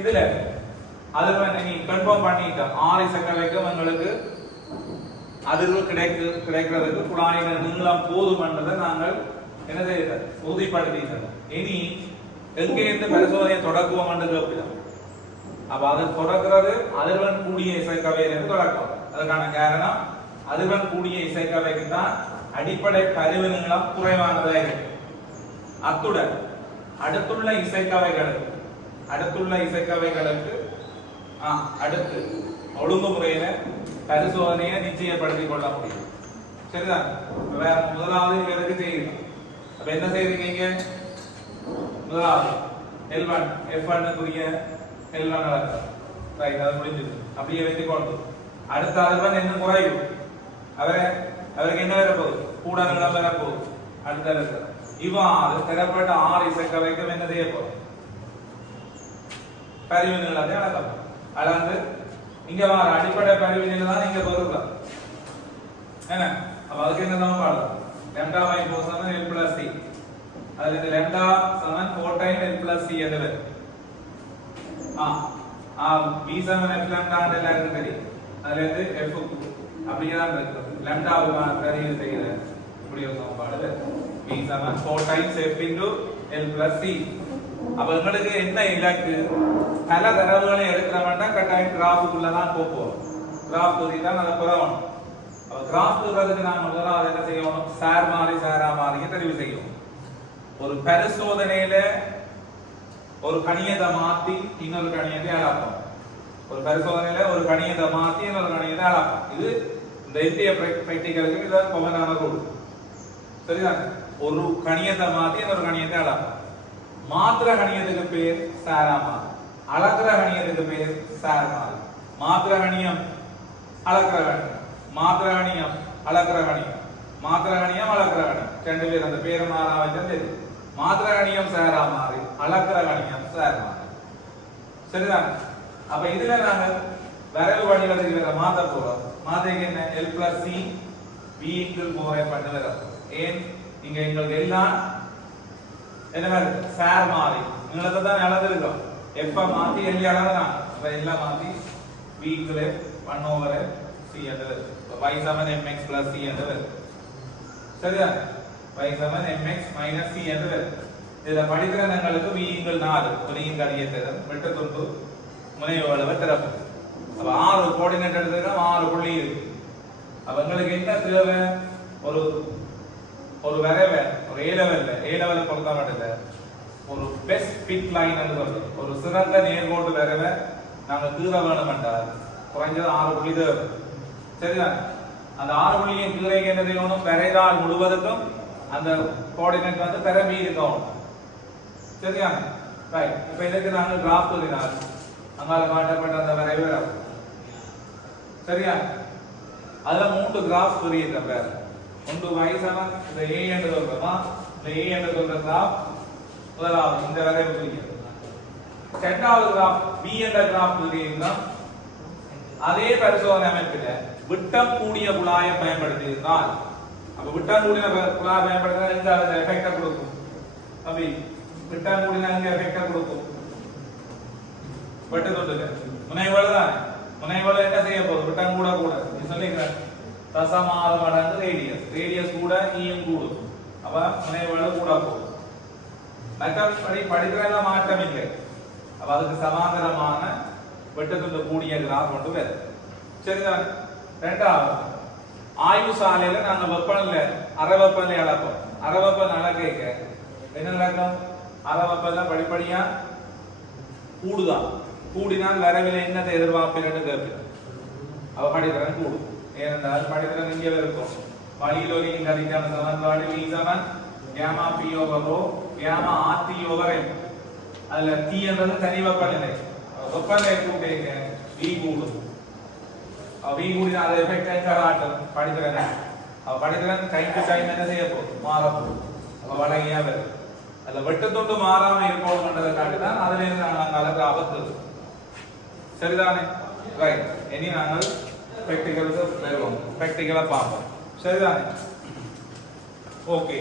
இதுல அதிர்வெண் நீ கன்ஃபார்ம் பண்ணிட்டோம். ஆறு இசைக்கவைக்கும் எங்களுக்கு அதிர்வு கிடைக்கிறதுக்கு குழாயின் நீளம் போதுமன்றதை நாங்கள் என்ன செய்யறோம் உறுதிப்படுத்திட்டோம். இனி எங்கேருந்து பரிசோதனையை தொடக்குவோம் என்று கேட்கிறோம். அப்ப அதை தொடக்கிறது அதிர்வெண் கூடிய இசைக்கவையிலிருந்து தொடக்கம். அதுக்கான காரணம் அதிர்வெண் கூடிய இசைக்கவைக்கு தான் அடிப்படை பதிவு நீளம் குறைவானதாக இருக்கு. அத்துடன் அடுத்துள்ள இசைக்கவைகளுக்கு அடுத்து ஒழுங்குமுறையில பரிசோதனையை நிச்சயப்படுத்திக் கொள்ள முடியும். சரிதான். முதலாவது இவருக்கு செய்யுங்க. அப்ப என்ன செய்றீங்க? முதலாவது L1 F1 குறிய L1 ரைட், அது முடிஞ்சது. அப்படியே வைத்துக் கொண்டு அடுத்த அதிர்வெண் என்ன குறையும், அவருக்கு என்ன வரப்போகுது, கூட நீளம் வரப்போகுது. அடுத்த இவ்வாறு தரப்பட்ட ஆறு இசைக்கவைக்கும் என்ன செய்ய போறோம், பதிவு நீளத்தை அளக்கலாம். அளந்து இங்க வர அடிப்படை பதிவு நீளம் தான் நீங்க பொருட்கள் என்ன. அப்ப அதுக்கு என்ன தான் பாடலாம், lambda by 4 Saman L plus C. அதுல இந்த lambda சமன் 4 times L plus C என்று வரும். B சமன் F lambda ன்னு எல்லாருக்கும் தெரியும். அதுல இருந்து F அப்படியே தான் இருக்கு. lambda பதிவு செய்யற இப்படி ஒரு சமன்பாடு B சமன் 4 times F into L plus C. அப்ப உங்களுக்கு என்ன இலக்கு, பல தரவுகளை எடுக்கிறோம்னா கட்டாயம் கிராஃபுக்குள்ள தான் போவோம். கிராஃப் எழுதி தான் அதை புறவணும். அப்ப கிராஃப் எழுதுறதுக்கு நாம முதல்ல என்ன செய்யணும், சார் மாறி சாரா மாறியை தெரிவு செய்யணும். ஒரு பரிசோதனையில ஒரு கணியத்தை மாத்தி இன்னொரு கணியத்தை அளப்போம். ஒரு பரிசோதனையில ஒரு கணியத்தை மாத்தி இன்னொரு கணியத்தை அளப்போம். இது இந்த இந்திய பிராக்டிகலுக்கு இதுதான் காமனான ரூல். சரிதான். ஒரு கணியத்தை மாத்தி இன்னொரு கணியத்தை அளப்போம். மாத்திர கணியத்துக்கு பேர் சாராமா, அளக்கிற கணியத்துக்கு பேர் சாரமாறு. மாத்திர கணியம் அளக்கிற கணியம், மாத்திர கணியம் அளக்கிற கணியம், மாத்திர கணியம் அளக்கிற கணியம், ரெண்டு பேர் அந்த பேர் மாறா வச்சா தெரியும். மாத்திர கணியம் சாராமாறு, அளக்கிற கணியம் சாரமாறு. சரிதான். அப்ப இதுல நாங்க வரவு வடிவத்துக்கு வேற மாத்த போறோம். மாத்திரைக்கு என்ன, L plus C V into 4 பண்ண வரும். ஏன் இங்க எங்களுக்கு எல்லாம் என்ன மாதிரி சார் மாறி நீளத்தை தான் அளந்திருக்கோம். F மாத்தி L அளவுதான். அப்ப எல்லாம் மாத்தி V equal 1 over C என்று y சமன் mx plus c என்று வரும். சரியா, y சமன் mx minus c என்று வரும். இதுல படிக்கிற எங்களுக்கு V equal 4 துணியின் கடியத்தை வெட்ட துண்டு முனைவு அளவு திறப்பு. அப்ப 6 கோஆர்டினேட் எடுத்துக்கிறோம், 6 புள்ளி இருக்கு. அப்ப உங்களுக்கு என்ன தேவை, ஒரு வரைவை ஒரு A லெவல்ல பொறுத்த மாட்டேன் ஒரு பெஸ்ட் ஃபிட் லைன் என்று சொல்றோம். ஒரு சிறந்த நேர்கோட்டு வரைவை நாங்க கீற வேணும் என்றால் குறைஞ்சது 6 புள்ளி தேவை. சரிதான். அந்த 6 புள்ளியின் கீரைக்கு என்ன செய்யணும், வரைதாள் முழுவதுக்கும் அந்த கோஆர்டினேட் வந்து பெறமி இருக்கணும். சரியா, ரைட். இப்ப இதுக்கு நாங்கள் கிராஃப் எழுதினால் அங்கால காட்டப்பட்ட அந்த வரைவு வரும். சரியா, அதுல 3 கிராஃப் குறியிருக்கேன். வேற ஒன்று y சமன் இந்த A என்று சொல்றோமா, இந்த A என்று சொல்ற கிராஃப் முதலாவது இந்த வரைவு குறிக்கிறது. இரண்டாவது கிராஃப் B என்ற கிராஃப் குறியிருந்தோம். அதே பரிசோதனை அமைப்பில் விட்டம் கூடிய குழாயை பயன்படுத்தியிருந்தால், அப்ப விட்டம் கூடிய குழாய் பயன்படுத்தினால் இந்த எஃபெக்டை கொடுக்கும். அப்படி விட்டம் கூடினா இந்த எஃபெக்டை கொடுக்கும். வெட்டு தொட்டுங்க முனைவளு தான். முனைவளு என்ன செய்ய போகுது, விட்டம் கூட சொல்லிக்கிறேன். தசமாறு மடங்கு ரேடியஸ் கூட ஈயும் கூடும். அப்ப முனைவளு கூட போகுது. மற்றபடி படிக்கிற மாற்றம் இல்லை. அப்ப அதுக்கு சமாந்தரமான வெட்டுத்துண்டு கூடிய கிராஃப் கொண்டு வருது. சரிதான். ரெண்டாவது, ஆய்வு சாலையில நாங்க வெப்பநிலை அரை வெப்பநிலை அளப்போம். அரை வெப்பநிலை அளக்க என்ன நடக்கும், அரை வெப்பநிலை படிப்படியா கூடுதான். கூடினால் வரவில்லை என்னத்தை எதிர்பார்ப்பீர்கள் கேட்பேன். அவ படித்திறன் கூடும். ஏனென்றால் படித்திறன் இங்கே இருக்கும். வழியில் ஒரு கதிக்கான சமன்பாடு V சமன் gamma P over rho gamma RT over M. அதுல T என்றது தனி வெப்பநிலை. வெப்பநிலை கூட்டிங்க V கூடும். V கூடினா அது எஃபெக்ட் எங்க காட்டும், படித்திறன். படித்திறன் டைம் டு டைம் என்ன செய்ய போகுது, மாறப்போகுது. அப்ப வழங்கியா வரும். அதுல வெட்டுத்துண்டு மாறாம இருக்கணும்ன்றதை காட்டிதான் அதுல இருந்து நாங்கள் அளக்க ஆபத்து. சரிதானே, ரைட். இனி நாங்கள் பிராக்டிகல்ஸ் வருவோம், பிராக்டிகலா பார்ப்போம். சரிதானே, ஓகே.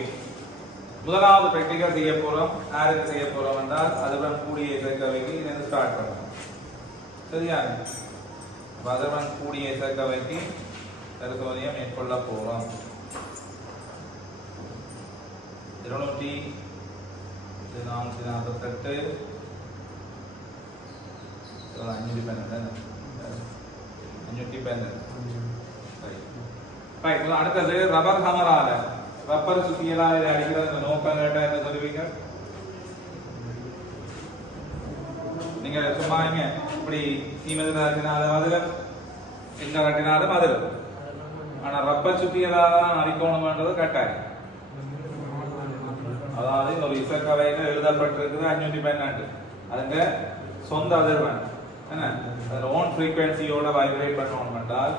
முதலாவது பிராக்டிகல் செய்ய போறோம். யாருக்கு செய்ய போறோம் என்றால் அதுடன் கூடிய இசைக்கவைக்கு இதை ஸ்டார்ட் பண்ணுவோம். சரியா? அதிர்வெண் கூடிய இசைக்கவைக்கு பரிசோதனையை மேற்கொள்ள போகிறோம். 248 அடுத்தது ரப்பர் ஹமரால ரப்பர் சுத்தியலா அடிக்கிறது நோக்கம் கேட்டா என்ன சொல்லுவீங்க? நீங்க சும்மா இப்படி சீமதில் அதாவது எங்க கட்டினாலும் அது. ஆனா ரப்பர் சுத்தியலா தான் அடிக்கணும்ன்றது கட்டாயம். அதாவது ஒரு இசைக்கவையில எழுதப்பட்டிருக்குது 512. அதுங்க சொந்த அதிர்வெண் என்ன ஓன் ஃப்ரீக்வன்சியோட வைப்ரேட் பண்ணணும் என்றால்,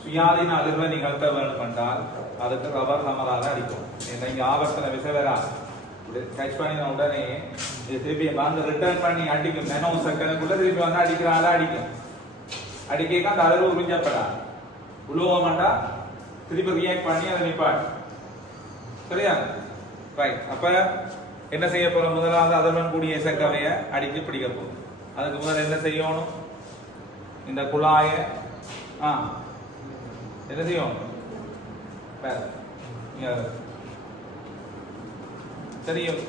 சுயாதீன அதிர்வெண் நிகழ்த்த வேண்டும் என்றால் அதுக்கு ரப்பர் ஹமரால அடிக்கும். இங்க ஆவர்த்தன விசை வரா கேட்ச் பண்ணின உடனே திருப்பி வந்து ரிட்டர்ன் பண்ணி அடிக்கும். நேனோ செகண்டுக்குள்ள திருப்பி வந்து அடிக்கிறால அடிக்கும். அடிக்க அந்த அளவு உறிஞ்சப்படா உலோகமாண்டா திருப்பி ரியாக்ட் பண்ணி அதை நிப்பாடு. சரியா? ரைட். அப்ப என்ன செய்ய போறோம்? முதலாவது அதிர்வெண் கூடிய இசைக்கவையை அடித்து பிடிக்க போறோம். அதுக்கு முதல்ல என்ன செய்யணும்? இந்த குழாய என்ன செய்யணும்? தெரியும்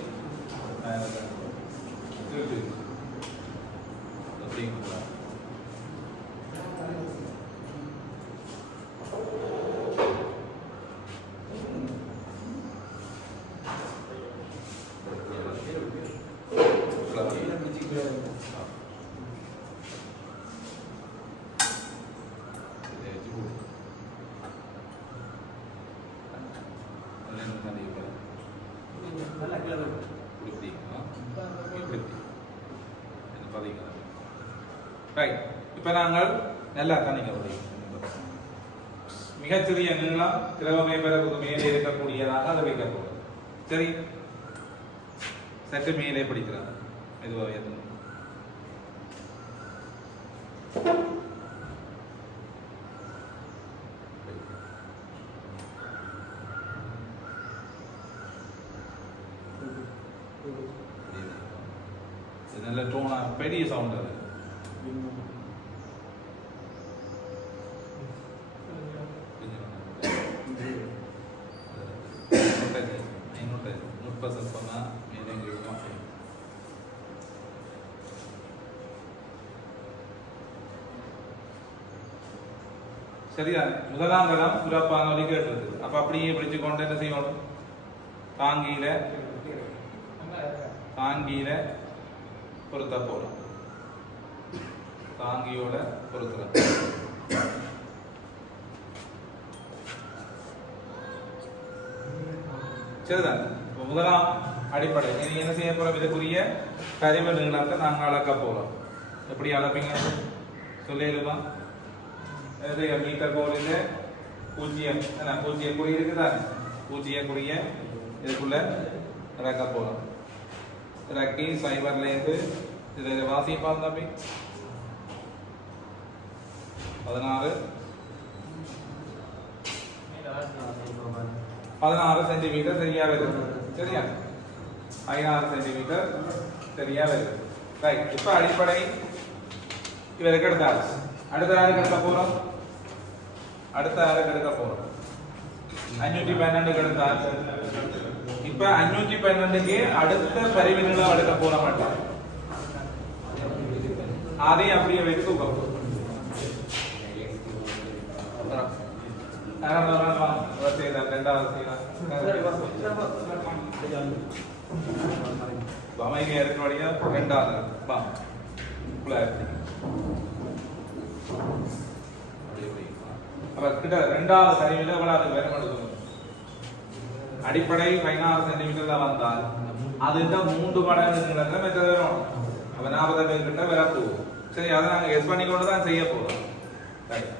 இப்ப நாங்கள் நல்லா தண்ணிங்க மிகச்சிறிய நீளம் திரவமே பிறகு மேலே இருக்கக்கூடியதாக அதை வைக்க போகிறோம். சரி, சற்று மேலே பிடிக்கிறாங்க மெதுவாக ஏற்றணும். நல்ல டோனா பெரிய சவுண்ட் அது. சரியா? முதலாம் தரம் சிறப்பாக வழி கேட்டது. அப்ப அப்படியே பிடிச்சு கொண்டு என்ன செய்யணும்? தாங்கியில பொருத்த போறோம். தாங்கியோட பொருத்துறோம். சரிதான். முதலாம் அடிப்படை இனி என்ன செய்ய போறோம்? இதுக்குரிய கரிம நீளத்தை நாங்கள் அளக்க போறோம். எப்படி அளப்பீங்க சொல்லிடுமா? மீட்டர் கோலில் 0 குறி இருக்குதா? 0 குறிய இதுக்குள்ள இறக்க போறோம். இறக்கி சைபர்ல இருந்து இதை வாசிப்பா தம்பி 16 சென்டிமீட்டர் சரியா வருது. சரியா? 16 சென்டிமீட்டர் சரியா வருது. ரைட். இப்ப அடிப்படை இவருக்கு எடுத்தாச்சு. அடுத்த யாருக்கு எடுக்க போறோம்? 512 எடுத்தாச்சு. இப்ப 512க்கு அடுத்த பரிவினிலம் எடுக்க போற மாட்டோம். அதை அப்படியே வைத்து அமைதியா இருக்கபடியா 2வது சரிவில் எவ்வளவு வேற எடுக்கணும்? அடிப்படை 16 சென்டிமீட்டர்ல வந்தால் அதுக்கு 3 மடங்கு நீளத்துல மெத்தட் வரும். அப்ப 40 கிட்ட வர போகும். சரி, அதை நாங்க எஸ் பண்ணி கொண்டு தான் செய்ய போறோம். ரைட்.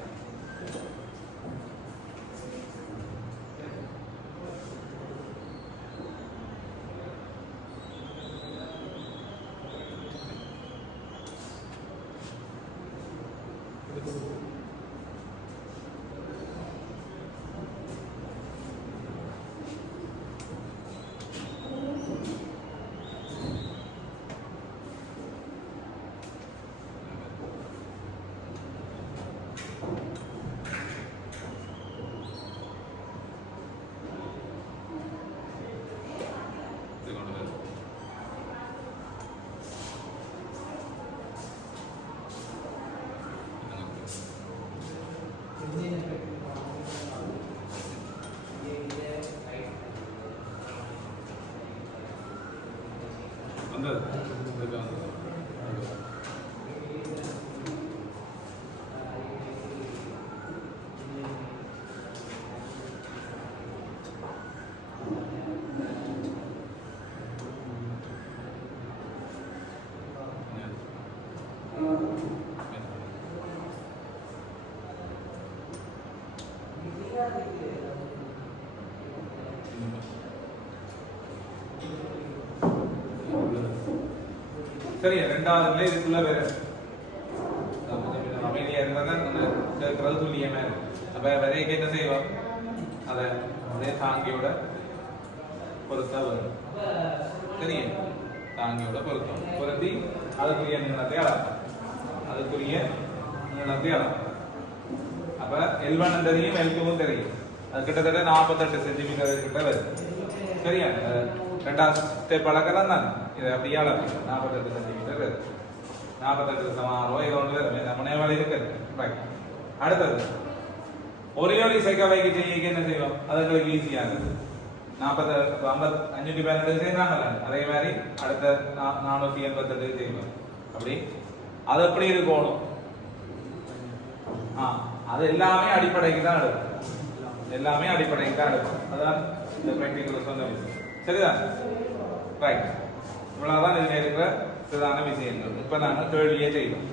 சரியா ரெண்டாவதுல இதுக்குள்ள வேற அமைதியா இருந்தாதான் கேட்கறது துல்லியமா இருக்கு. அப்ப வரையக்கு என்ன செய்வோம், அதை அதே தாங்கியோட பொருத்தா வரும். சரியா தாங்கியோட பொருத்தம் பொருத்தி அதுக்குரிய நீளத்தை அளக்கும், அதுக்குரிய நீளத்தை அளக்கும். அப்ப L1 தெரியும், L2 தெரியும். அது கிட்டத்தட்ட 48 சென்டிமீட்டர் கிட்ட வருது. சரியா ரெண்டாவது ஸ்டெப் அளக்கலாம் தான் இதை அப்படியே அளக்கும். 48 சென்டிமீட்டர் வருது. 48 சமாரோ இது ஒன்று வருது. நம்ம நேவாளி இருக்குது. அடுத்தது ஒரே ஒரு இசைக்கவைக்கு செய்ய என்ன செய்வோம், அது எங்களுக்கு ஈஸியா இருக்குது. 512 செய்யறாங்கல்ல, அதே மாதிரி அடுத்த 488 செய்வோம். அப்படி அது எப்படி இருக்கணும், அது எல்லாமே அடிப்படைக்கு தான் எடுக்கும். எல்லாமே அடிப்படைக்கு தான் எடுக்கும். அதான் இந்த பிராக்டிகல் சொன்ன விஷயம். சரிதான், ரைட். இவ்வளவுதான் இதுல இருக்கிற பிரதான விஷயங்கள். இப்ப நாங்க கேள்வியே செய்வோம்.